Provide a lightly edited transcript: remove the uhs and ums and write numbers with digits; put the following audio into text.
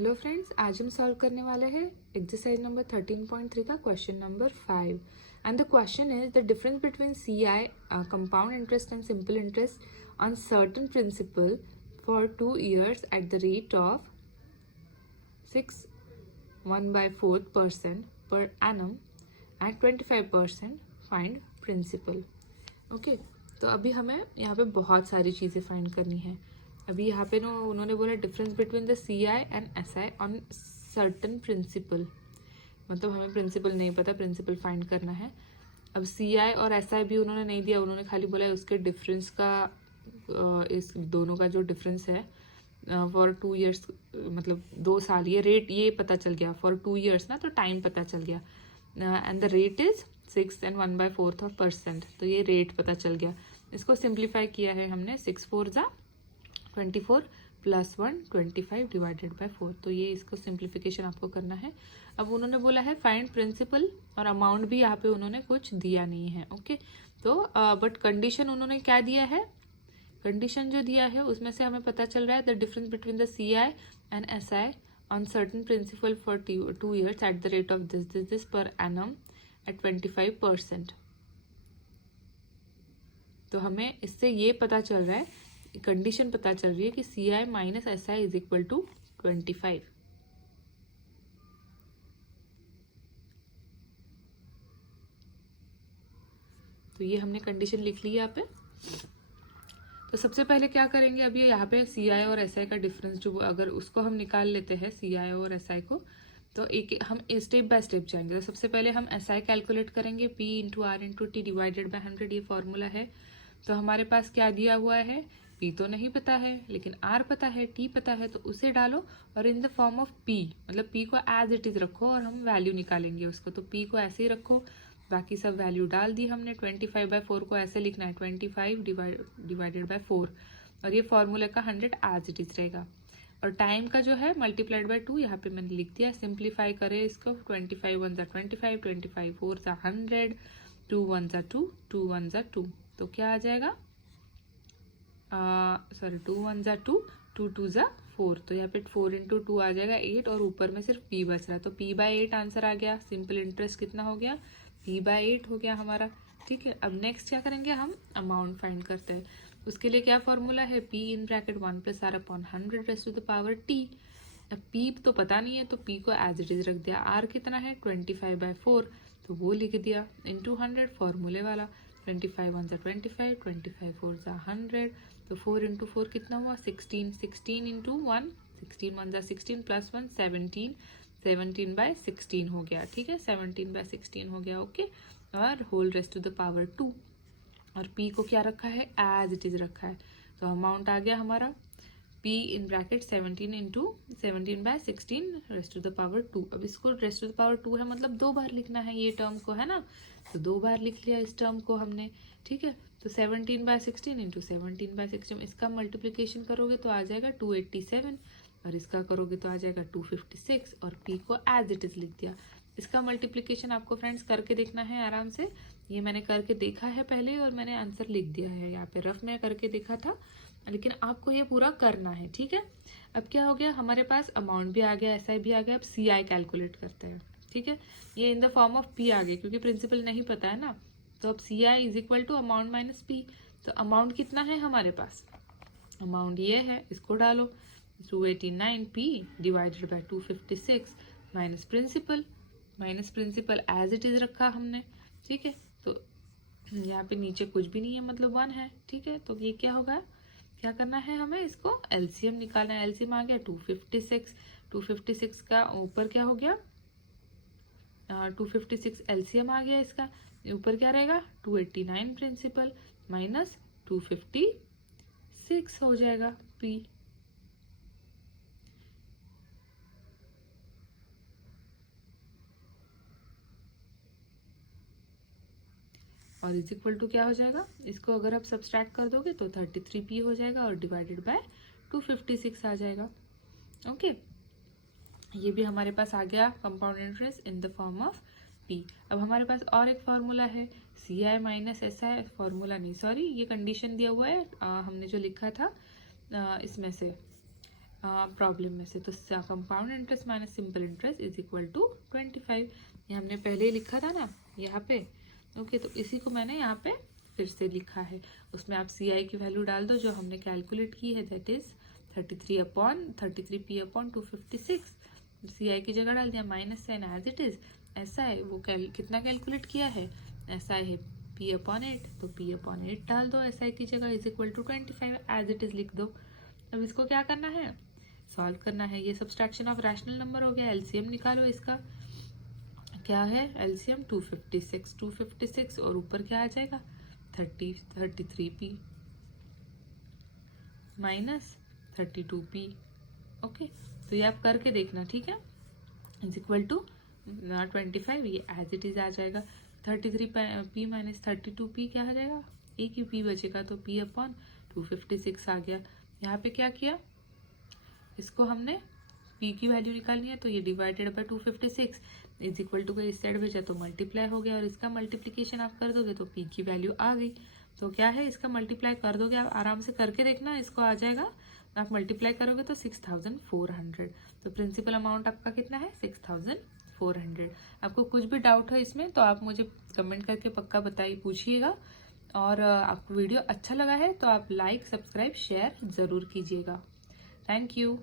Hello friends, आज हम solve करने वाले हैं एक्सरसाइज नंबर 13.3 का question number 5 and the question is the difference between CI compound interest and simple interest on certain principal for 2 years at the rate of 6.1/4% per annum at 25% find principal. Okay, तो अभी हमें यहाँ पे बहुत सारी चीज़ें find करनी है। अभी यहाँ पे ना उन्होंने बोला difference between the CI and SI on certain principal, मतलब हमें प्रिंसिपल नहीं पता, प्रिंसिपल फाइंड करना है। अब CI और SI भी उन्होंने नहीं दिया, उन्होंने खाली बोला है उसके डिफरेंस का, इस दोनों का जो डिफरेंस है फॉर 2 years, मतलब 2 साल, ये रेट ये पता चल गया फॉर 2 years ना, तो टाइम पता चल गया and the rate is 6 and 1/4%, तो ये रेट पता चल गया। इसको सिंप्लीफाई किया है हमने, 6 4 जा 24 + 1 25 डिवाइडेड बाय 4, तो ये इसको सिंप्लीफिकेशन आपको करना है। अब उन्होंने बोला है फाइंड प्रिंसिपल, और अमाउंट भी यहाँ पे उन्होंने कुछ दिया नहीं है। ओके, तो बट कंडीशन उन्होंने क्या दिया है, कंडीशन जो दिया है उसमें से हमें पता चल रहा है the difference between the CI and SI on certain principal for 2 years at the rate of this per annum at 25%। तो हमें इससे ये पता चल रहा है, कंडीशन पता चल रही है कि CI minus SI is equal to 25। तो ये हमने कंडीशन लिख ली यहाँ पे। तो सबसे पहले क्या करेंगे, अभी यहाँ पे CI और SI का डिफरेंस जो, अगर उसको हम निकाल लेते हैं CI और SI को, तो एक हम स्टेप बाय स्टेप जाएंगे। तो सबसे पहले हम SI कैलकुलेट करेंगे, P × R × T divided by 100, ये फॉर्मूला है। तो हमारे पास क्या दिया हुआ है, P तो नहीं पता है लेकिन R पता है, T पता है, तो उसे डालो और in the form of P, मतलब P को एज इट इज रखो और हम वैल्यू निकालेंगे उसको। तो P को ऐसे ही रखो, बाकी सब वैल्यू डाल दी हमने। 25/4 को ऐसे लिखना है, 25 डिवाइडेड बाय 4, और ये फॉर्मूले का 100 एज इट इज रहेगा। और टाइम का जो है मल्टीप्लाइड बाय 2 यहाँ पे मैंने लिख दिया। सिंप्लीफाई करें इसको, 25 1 = 25, 25 4 = 100, 2 1 = 2, 2 1 = 2, तो क्या आ जाएगा, 2 1 = 2, 2 2 = 4, तो यहाँ पे 4 × 2 आ जाएगा 8, और ऊपर में सिर्फ P बच रहा है, तो P/8 आंसर आ गया। सिंपल इंटरेस्ट कितना हो गया, P/8 हो गया हमारा। ठीक है, अब नेक्स्ट क्या करेंगे, हम अमाउंट फाइंड करते हैं। उसके लिए क्या फॉर्मूला है, P इन ब्रैकेट 1 + R/100⁻T। अब P तो पता नहीं है, तो P को एज इट इज रख दिया। R कितना है, 25/4, तो वो लिख दिया इंटू 100, फॉर्मूले वाला। 25 1 = 25, 25 4 = 100, तो 4 × 4 कितना हुआ, 16, 16 × 1, 16 1 = 16 + 1 17, 17/16 हो गया। ठीक है, 17/16 हो गया। ओके, और whole raised to the power 2, और P को क्या रखा है, एज इट इज रखा है। तो अमाउंट आ गया हमारा P in bracket 17 × 17/16 raised to the power 2। अब इसको रेस्ट टू द पावर 2 है, मतलब 2 बार लिखना है ये टर्म को, है ना, तो 2 बार लिख लिया इस टर्म को हमने। ठीक है, तो 17/16 × 17/16, इसका मल्टीप्लीकेशन करोगे तो आ जाएगा 287, और इसका करोगे तो आ जाएगा 256, और P को एज इट इज लिख दिया। इसका मल्टीप्लीकेशन आपको फ्रेंड्स करके देखना है आराम से, ये मैंने करके देखा है पहले और मैंने आंसर लिख दिया है यहाँ पे, रफ में करके देखा था, लेकिन आपको ये पूरा करना है। ठीक है, अब क्या हो गया, हमारे पास अमाउंट भी आ गया, SI भी आ गया। अब CI कैलकुलेट करते हैं। ठीक है, ये in the form of P आ गया, क्योंकि प्रिंसिपल नहीं पता है ना, तो अब CI is equal to amount minus P। तो अमाउंट कितना है हमारे पास, अमाउंट ये है, इसको डालो, 289P divided by 256 minus principal, minus principal as it is रखा हमने। ठीक है, तो यहाँ पे नीचे कुछ भी नहीं है, मतलब 1 है। ठीक है, तो ये क्या होगा, क्या करना है हमें, इसको LCM निकालना है। LCM आ गया 256, 256 का ऊपर क्या हो गया, 256 LCM आ गया, इसका ऊपर क्या रहेगा, 289 प्रिंसिपल माइनस 256 हो जाएगा P। और इज इक्वल टू क्या हो जाएगा, इसको अगर आप सब्सट्रैक्ट कर दोगे तो 33P हो जाएगा, और डिवाइडेड बाय 256 आ जाएगा। ओके, ये भी हमारे पास आ गया compound interest in the form of P। अब हमारे पास और एक फॉर्मूला है, CI माइनस SI, फॉर्मूला नहीं सॉरी, ये कंडीशन दिया हुआ है, हमने जो लिखा था इसमें से प्रॉब्लम में से। तो compound interest minus simple interest is equal to 25। ये हमने पहले ही लिखा था ना यहाँ पे। ओके, तो इसी को मैंने यहाँ पे फिर से लिखा है। उसमें आप सी आई की वैल्यू डाल दो जो हमने कैलकुलेट की है, दैट इज 33/256। सी आई की जगह डाल दिया, minus sign as it is ऐसा है। वो कितना कैलकुलेट किया है, ऐसा है P/8, तो P/8 डाल दो एस आई की जगह, is equal to 25 as it is लिख दो। अब इसको क्या करना है, सॉल्व करना है। ये सब्सट्रैक्शन ऑफ रैशनल नंबर हो गया। एलसीएम निकालो इसका, क्या है एलसीएम 256 और ऊपर क्या आ जाएगा 33P माइनस 32P। ओके, तो ये आप करके देखना, ठीक है। इज इक्वल टू 25, ये एज इट इज आ जाएगा। 33P माइनस 32P क्या आ जाएगा, एक ही P बचेगा, तो P/256 आ गया। यहाँ पे क्या किया, इसको हमने P की वैल्यू निकालनी है, तो ये divided by 256 is equal to का इस साइड भेजा तो मल्टीप्लाई हो गया, और इसका मल्टीप्लीकेशन आप कर दोगे तो P की वैल्यू आ गई। तो क्या है, इसका मल्टीप्लाई कर दोगे, आप आराम से करके देखना, इसको आ जाएगा। आप मल्टीप्लाई करोगे तो 6400। तो प्रिंसिपल अमाउंट आपका कितना है 6400। आपको कुछ भी डाउट है इसमें तो आप मुझे कमेंट करके पक्का बताइए, पूछिएगा। और आपको वीडियो अच्छा लगा है तो आप लाइक, सब्सक्राइब, शेयर ज़रूर कीजिएगा। Thank you.